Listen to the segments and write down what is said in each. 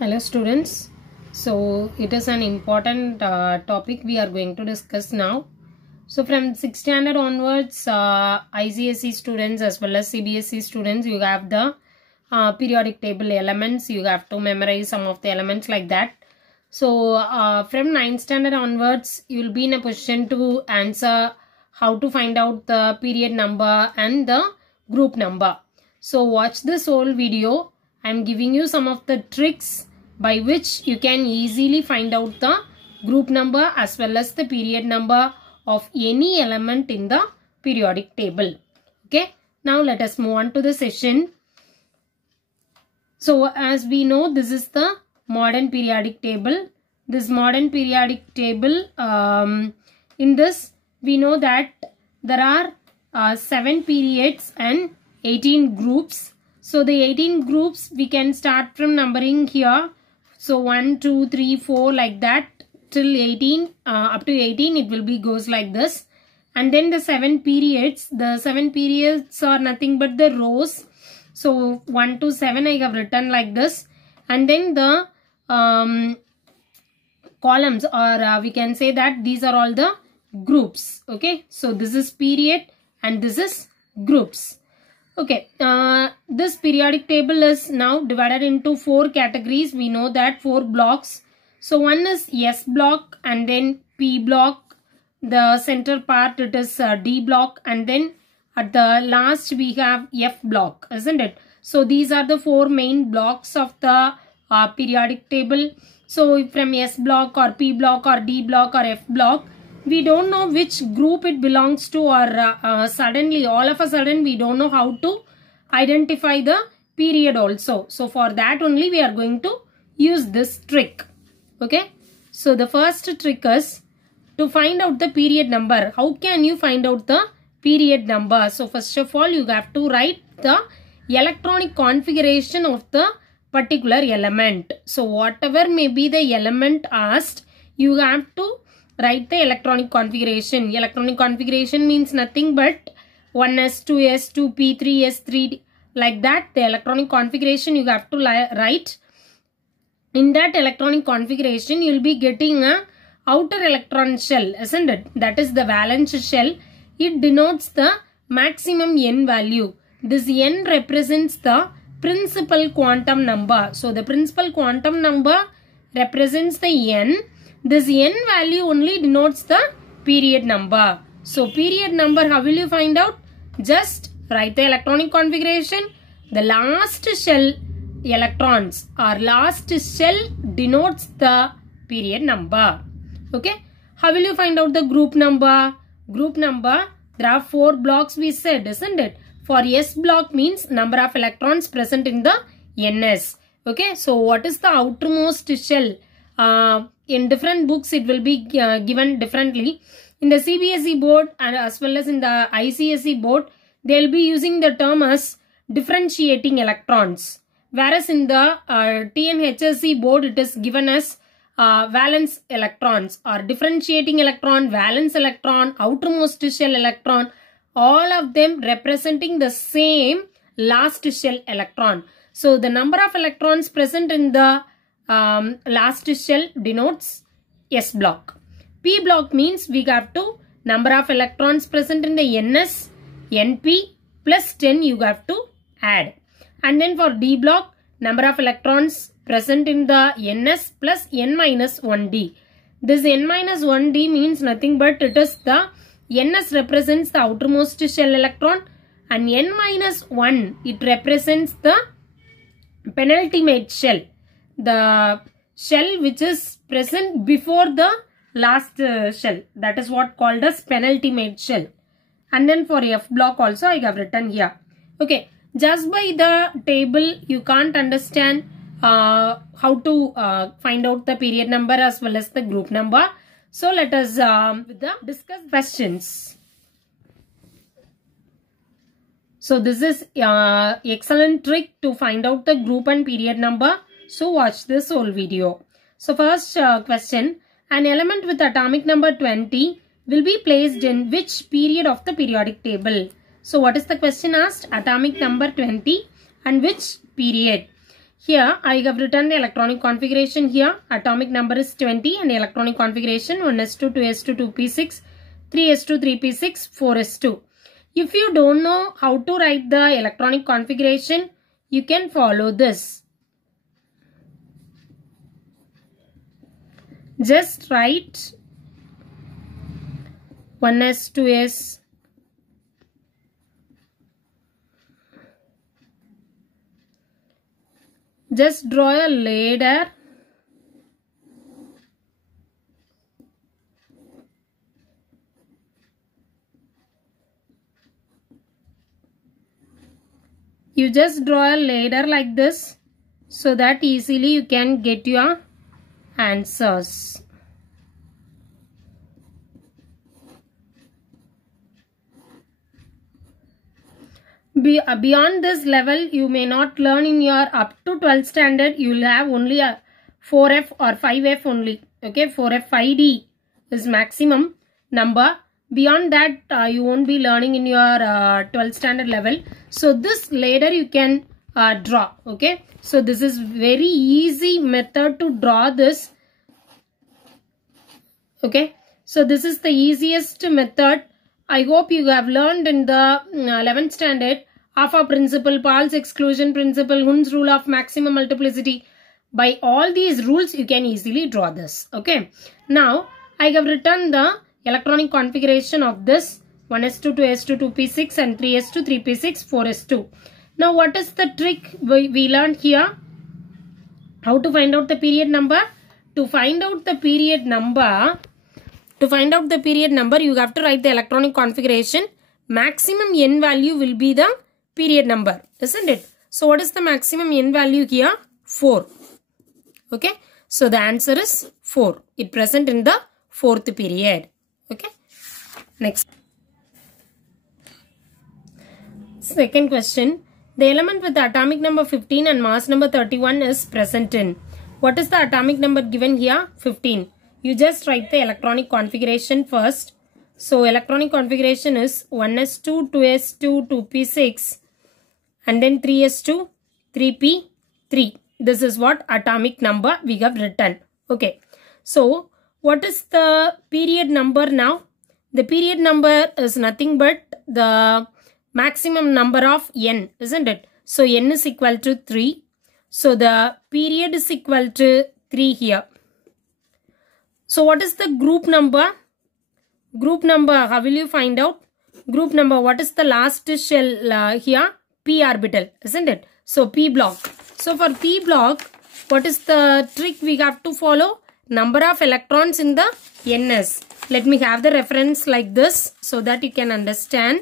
Hello students. So it is an important topic we are going to discuss now. So from 6th standard onwards, ICSE students as well as CBSE students, you have the periodic table elements. You have to memorize some of the elements like that. So from 9th standard onwards, you will be in a position to answer how to find out the period number and the group number. So watch this whole video. I am giving you some of the tricks by which you can easily find out the group number as well as the period number of any element in the periodic table. Okay, now let us move on to the session. So as we know, this is the modern periodic table. This modern periodic table, in this we know that there are 7 periods and 18 groups. So the 18 groups we can start from numbering here. So 1, 2, 3, 4 like that till 18, up to 18 it will be goes like this. And then the 7 periods are nothing but the rows. So 1 to 7 I have written like this. And then the columns, or we can say that these are all the groups. Okay, so this is period and this is groups. Okay, this periodic table is now divided into 4 categories. We know that 4 blocks. So one is S block and then P block. The center part it is D block, and then at the last we have F block, isn't it? So these are the 4 main blocks of the periodic table. So from S block or P block or D block or F block, we don't know which group it belongs to, or suddenly all of a sudden we don't know how to identify the period also. So for that only we are going to use this trick. Okay, so the first trick is to find out the period number. How can you find out the period number? So first of all you have to write the electronic configuration of the particular element. So whatever may be the element asked, you have to write the electronic configuration. Electronic configuration means nothing but 1s, 2s, 2p, 3s, 3d, like that. The electronic configuration you have to write. In that electronic configuration, you will be getting a outer electron shell, isn't it? That is the valence shell. It denotes the maximum n value. This n represents the principal quantum number. So the principal quantum number represents the n. This n value only denotes the period number. So period number, how will you find out? Just write the electronic configuration. The last shell electrons or last shell denotes the period number. Okay. How will you find out the group number? Group number, there are 4 blocks we said, isn't it? For S block means number of electrons present in the NS. Okay. So what is the outermost shell? In different books it will be given differently. In the CBSE board and as well as in the ICSE board, they will be using the term as differentiating electrons. Whereas in the TNHSE board it is given as valence electrons, or differentiating electron, valence electron, outermost shell electron, all of them representing the same last shell electron. So the number of electrons present in the last shell denotes S block. P block means we have to number of electrons present in the NS, NP plus 10 you have to add. And then for D block, number of electrons present in the NS plus N minus 1D. This N minus 1D means nothing but it is the NS represents the outermost shell electron, and N minus 1 it represents the penultimate shell. The shell which is present before the last shell, that is what called as penultimate shell. And then for F block also I have written here. Okay, just by the table you can't understand how to find out the period number as well as the group number. So let us discuss questions. So this is excellent trick to find out the group and period number. So watch this whole video. So first question, an element with atomic number 20 will be placed in which period of the periodic table? So what is the question asked? Atomic number 20 and which period? Here I have written the electronic configuration here. Atomic number is 20 and electronic configuration 1s2, 2s2, 2p6, 3s2, 3p6, 4s2. If you don't know how to write the electronic configuration, you can follow this. Just write 1s, 2s, just draw a ladder. You just draw a ladder like this so that easily you can get your answers. Beyond this level, you may not learn in your up to 12th standard. You will have only a 4F or 5F only. Okay, 4F, 5D is maximum number. Beyond that, you won't be learning in your 12th standard level. So this ladder you can draw. Okay, so this is very easy method to draw this. Okay, so this is the easiest method. I hope you have learned in the 11th standard Alpha principle, Paul's exclusion principle, Hund's rule of maximum multiplicity. By all these rules, you can easily draw this. Okay. Now, I have written the electronic configuration of this 1s2, 2s2, 2p6 and 3s2, 3p6, 4s2. Now, what is the trick we learned here? How to find out the period number? To find out the period number, you have to write the electronic configuration. Maximum n value will be the period number, isn't it? So, what is the maximum n value here? 4. Okay. So, the answer is 4. It present in the 4th period. Okay. Next. Second question. The element with the atomic number 15 and mass number 31 is present in. What is the atomic number given here? 15. You just write the electronic configuration first. So, electronic configuration is 1s2, 2s2, 2p6 and then 3s2, 3p3. This is what atomic number we have written. Okay. So, what is the period number now? The period number is nothing but the maximum number of n, isn't it? So, n is equal to 3. So, the period is equal to 3 here. So, what is the group number? Group number, how will you find out? Group number, what is the last shell here? P orbital, isn't it? So, P block. So, for P block, what is the trick we have to follow? Number of electrons in the ns. Let me have the reference like this so that you can understand.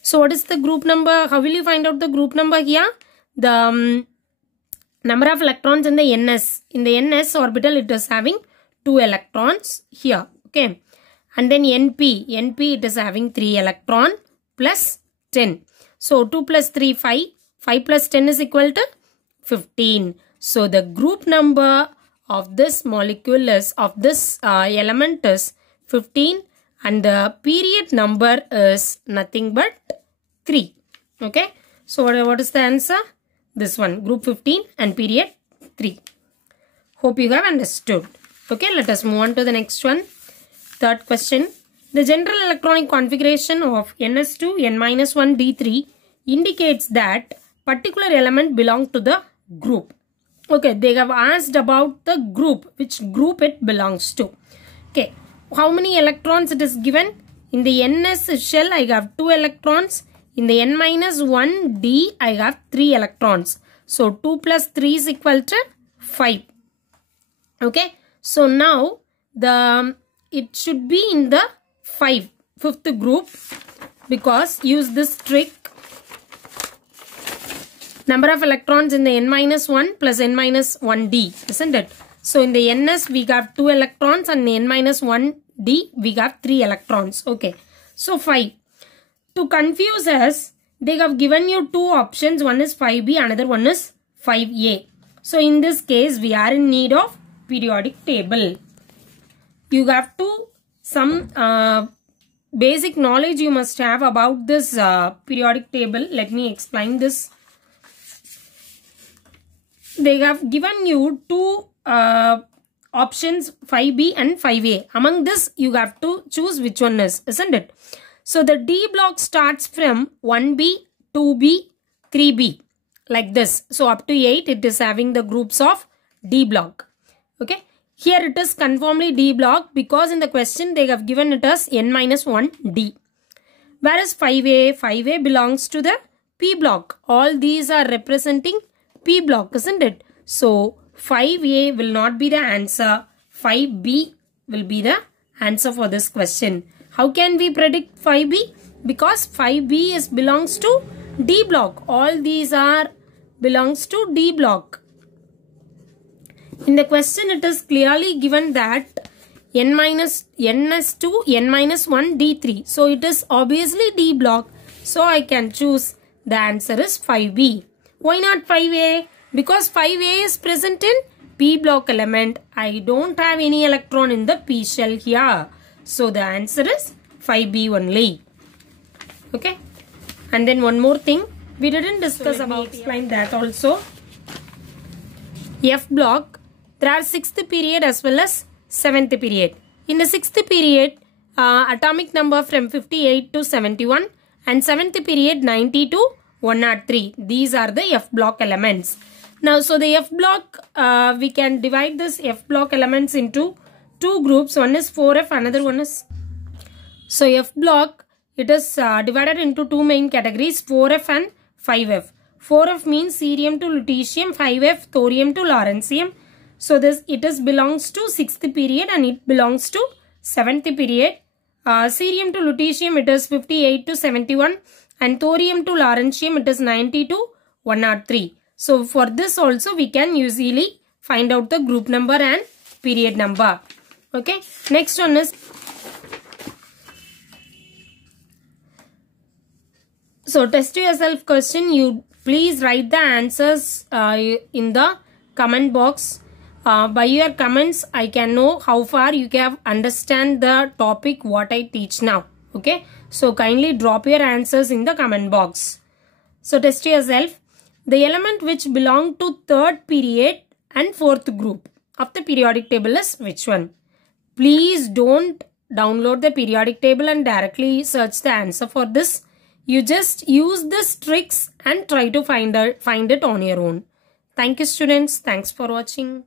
So, what is the group number? How will you find out the group number here? The number of electrons in the ns. In the ns orbital, it is having 2 electrons here. Okay. And then np. np, it is having 3 electron plus 10. So, 2 plus 3, 5. 5 plus 10 is equal to 15. So, the group number of this molecule is, of this element is 15 and the period number is nothing but 3. Okay. So, what is the answer? This one, group 15 and period 3. Hope you have understood. Okay, let us move on to the next one. Third question. The general electronic configuration of ns2, n-1, d3 indicates that particular element belongs to the group. Okay, they have asked about the group, which group it belongs to. Okay, how many electrons it is given? In the ns shell, I have 2 electrons. In the n-1 d, I have 3 electrons. So, 2 plus 3 is equal to 5. Okay, so now it should be in the 5th group, because use this trick. Number of electrons in the n-1 plus n-1d, isn't it? So, in the ns we have 2 electrons and in n-1d we have 3 electrons. Okay. So, 5. To confuse us, they have given you 2 options. One is 5b, another one is 5a. So, in this case, we are in need of periodic table. You have to, some basic knowledge you must have about this periodic table. Let me explain this. they have given you two options 5B and 5A. Among this, you have to choose which one is, isn't it? So the D block starts from 1B, 2B, 3B like this. So up to 8 it is having the groups of D block. Okay. Here it is conformly D block because in the question they have given it as n-1 D. Whereas 5A belongs to the P block. All these are representing P block, isn't it? So 5A will not be the answer. 5B will be the answer for this question. How can we predict 5B? Because 5B belongs to D block. All these are belongs to D block. In the question it is clearly given that n-2, n-1, D3. So it is obviously D block. So I can choose the answer is 5B. Why not 5A? Because 5A is present in P block element. I don't have any electron in the P shell here. So the answer is 5B only. Okay. And then one more thing. We didn't discuss about, explain that also. F block. There are 6th period as well as 7th period. In the 6th period, atomic number from 58 to 71 and 7th period 90 to 103. These are the F block elements. Now, so the F block, we can divide this F block elements into two groups. One is 4F, another one is... So F block, it is divided into two main categories, 4F and 5F. 4F means cerium to lutetium, 5F thorium to lawrencium. So it belongs to 6th period and it belongs to 7th period. Cerium to lutetium it is 58 to 71 and thorium to lawrencium it is 90 to 103. So for this also we can easily find out the group number and period number. Okay. Next one is, so test yourself question. You please write the answers in the comment box. By your comments, I can know how far you can understand the topic what I teach now. Okay. So kindly drop your answers in the comment box. So test yourself. The element which belong to 3rd period and 4th group of the periodic table is which one? Please don't download the periodic table and directly search the answer for this. You just use these tricks and try to find it on your own. Thank you students. Thanks for watching.